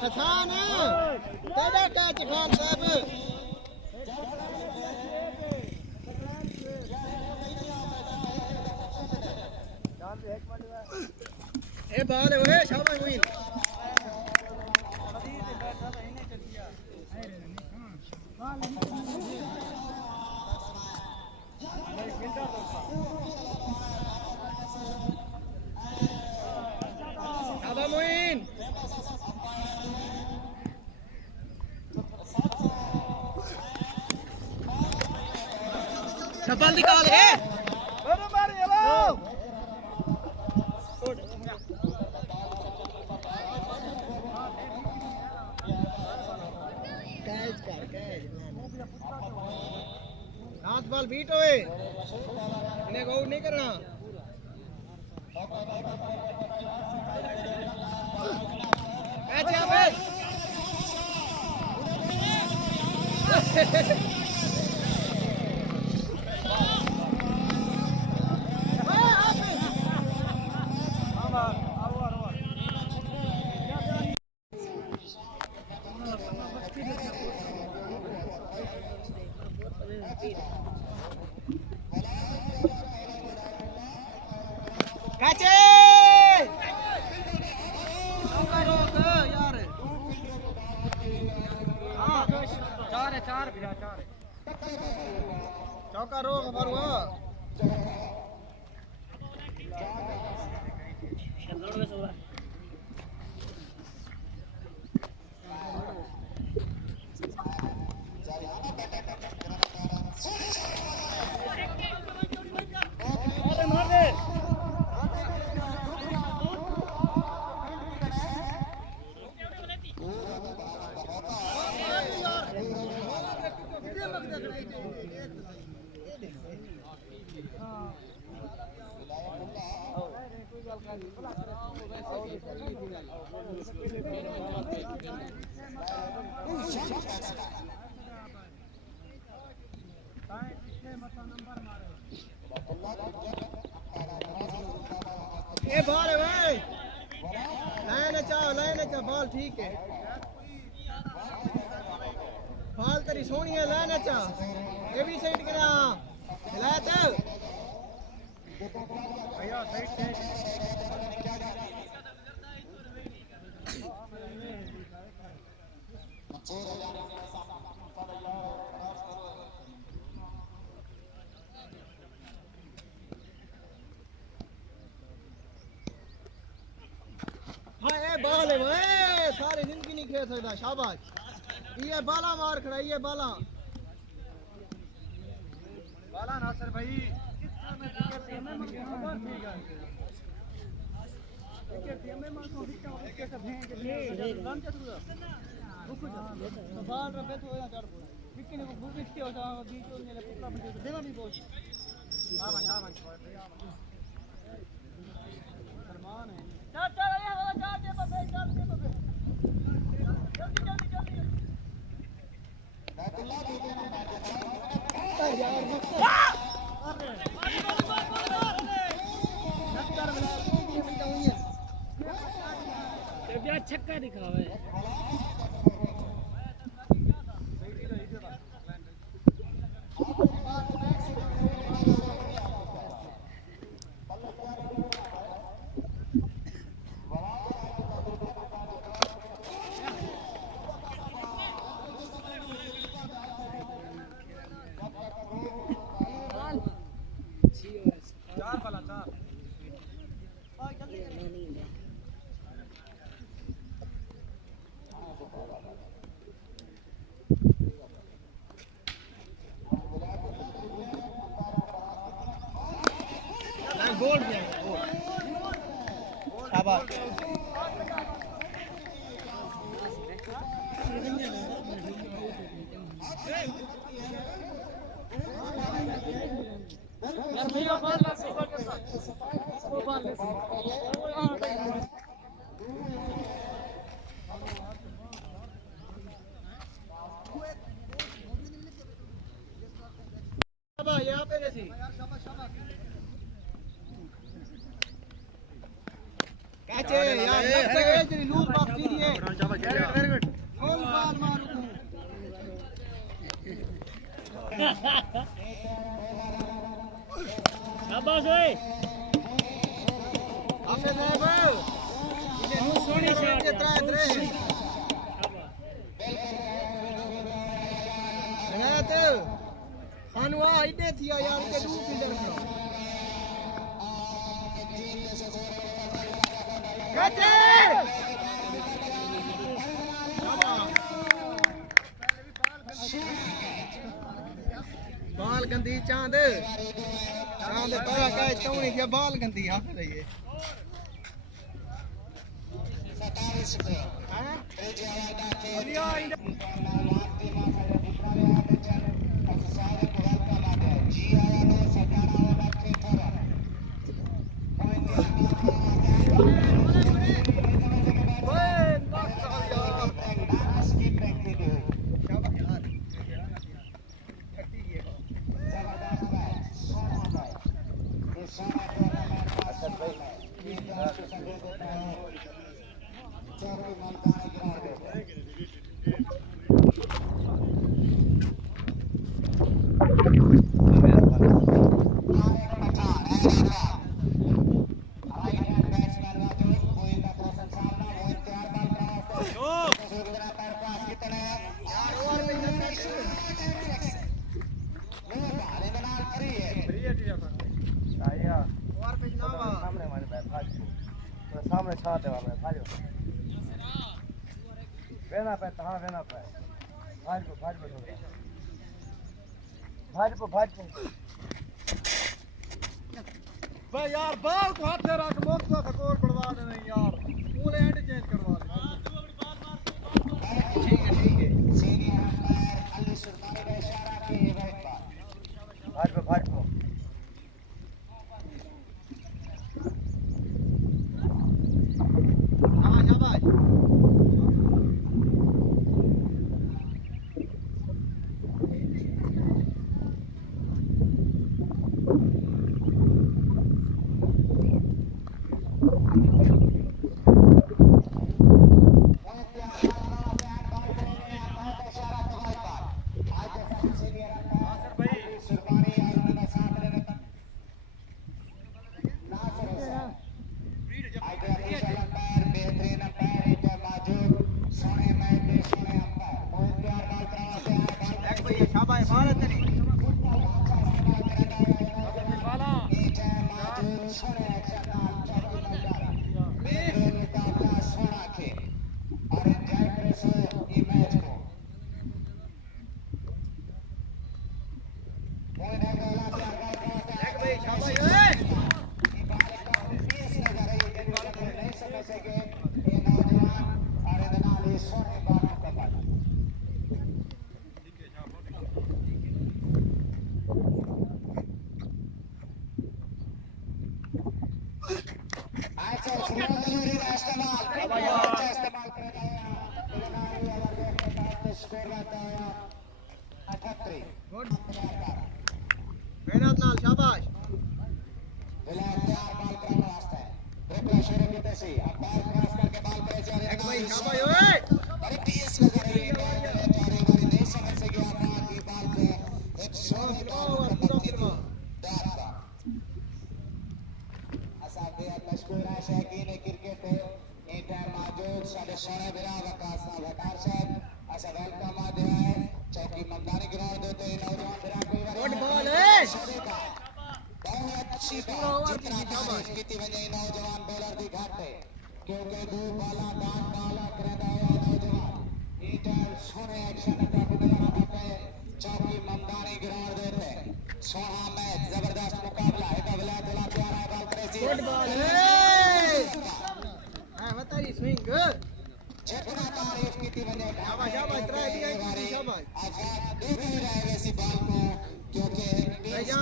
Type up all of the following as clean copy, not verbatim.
हसान तेरा कैच खान साहब ए बाल है ओए शाबाश मोइन शाबाश मोइन शबल निकाल है अरे मार हेलो कैच कर कैच लास्ट बॉल बीट होए इन्हें आउट नहीं करना कैच यहां पे कैचे चौका रोक यार हां चार बिना चार चौका रोक मारुआ ये बॉल है भाई लाइन चा बॉल ठीक है बॉल तेरी सोनी है लाइन चा ये भी साइड करा हिलाया तो भैया साइड से हाँ ये बॉल है भाई सारी जिंदगी नहीं खेल सकता शाबाश ये बाला मार खड़ा ये बाला नासर भाई छक्का दिखावे गोल शाबाश यहाँ पे कैसी कैचे यार लगते है तेरी लूज बात सीधी है वेरी गुड फुल बॉल मार शाबाश ओए आपने साहब ये सोनी शॉट के तरह इधर है तो खानुआ इतने थी यार के दूर फील्डर कैचे बाल गंदी चांद चांद परा का चौनी के बाल गंदी हाथ रही है सामने छाते वाले भाजो वेना पे हाँ वेना पे भाज पे भाई यार बाल को हाथ से रख मोक का स्कोर बढ़वा देना यार पूरे एंड चेंज करवा दे ठीक है सीनियर अंपायर अली सुल्तानी का इशारा के राइट बार भाज पे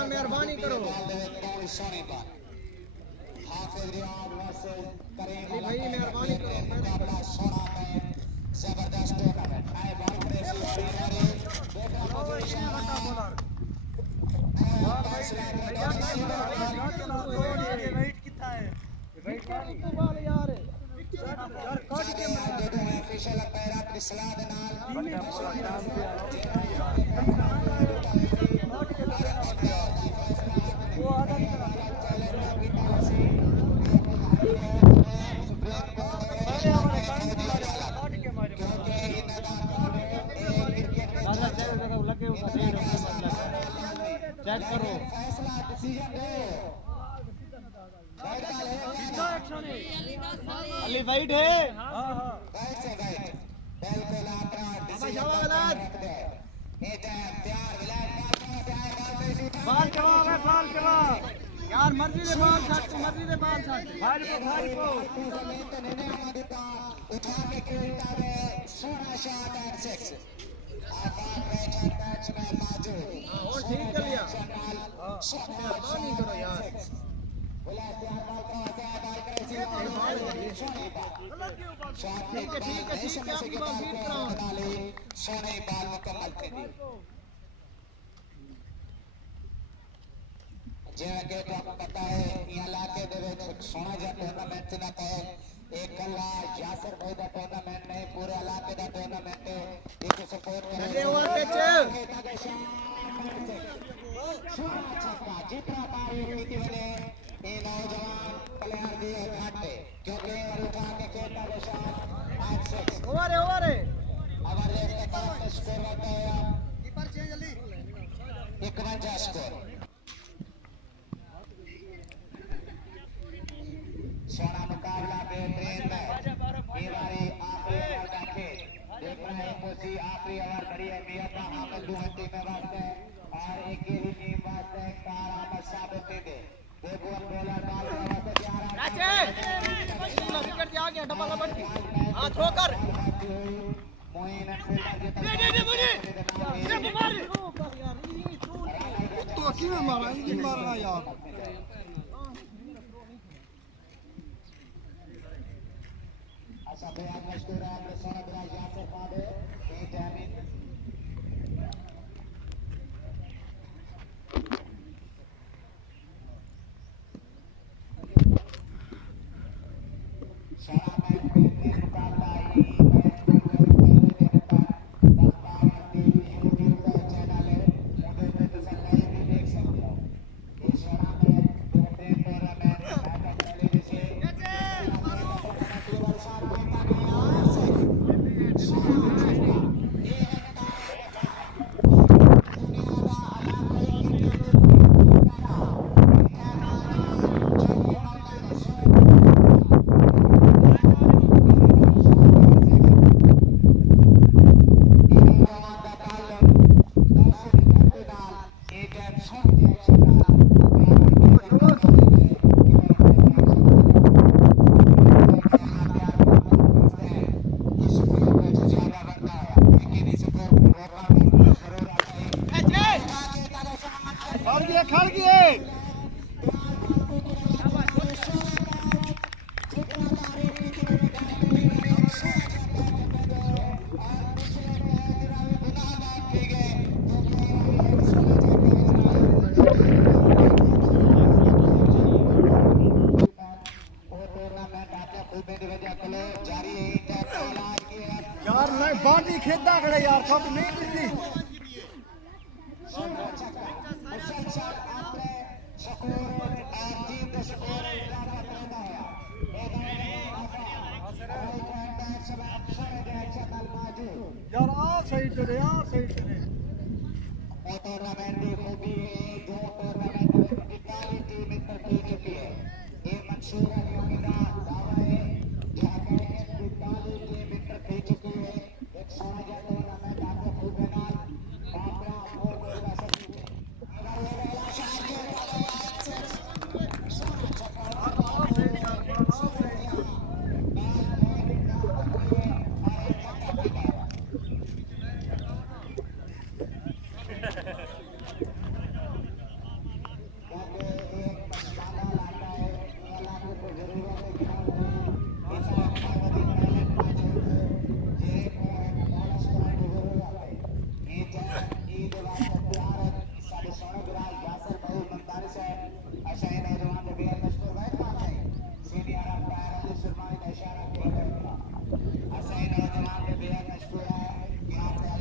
मेहरबानी करो अली भाई मेहरबानी करो जबरदस्त टूर्नामेंट आए बॉल करे ऑफिशियल अंपायर अपनी सलाह दे नाल चेक करो अली वाइट है बिल्कुल बाल जवाब है बाल जवाब यार मर्जी दे बाल छाट मर्जी दे बाल छाट भाई को उठा के खेलता है सोना शॉट एट 6 बैट्समैन मौजूद और ठीक कर लिया मेहरबानी करो यार ठीक है आपकी बात जीत कराओ सोने बाल मुकम्मल थे दी जिवें कि तुहानू पता है इलाके दे विच सोना जिहा टूर्नामेंट ना कहे एक कला यासर भाई दा टूर्नामेंट नहीं पूरे इलाके दा टूर्नामेंट है एक सपोर्ट करे ओवर पिच जितना पारी नीति बने ये नौजवान प्लेयर दी घाटे क्योंकि उठा के खेलता है शॉट एट 6 ओवर है अवर देखते काम स्कोर होता है कीपर चेंज जल्दी 51 स्कोर सोना मुकाबला बेहतरीन मैच ये बारी आखिरी ओवर का खेल देख रहे हैं मोसी आखिरी ओवर खड़ी है मियां अहमद दूसरी टीम में वास्ते और एक ही टीम वास्ते कार अहमद साबित दे देखो बॉलर बॉल वास्ते तैयार है विकेट आ गया डबल डबल हां थ्रो कर मोइन फील्डर की तरफ तो किਵੇਂ मारा ये मारना यार अच्छा बयान मशहूर है अपने सोना ब्राज यासर फादे ये टाइमिंग सोना मैच में मुकाबला ही मैच को यूट्यूब का चैनल है उधर पे तो लाइव भी देख सकते हो ये सोना मैच बेहतरीन टूर्नामेंट बैक पहले से खड़ गए यार मैं बाटी खेदा खड़े यार सब नहीं मिलती यार सही चले टूर्नामेंट की खूबी है जो टूर्नामेंट इताली टीम इंटर खेल चुकी है ये मंसूर अली का दावा है जहां पे इताली टीम इंटर खेल चुकी है एक सोना टूर्नामेंट आपको खूब बेहद मशहूर बैट्समैन है सीनियर अंपायर अली सुरमानी का इशारा किया गया। असली नौजवान के बेहद मशहूर है यहाँ पे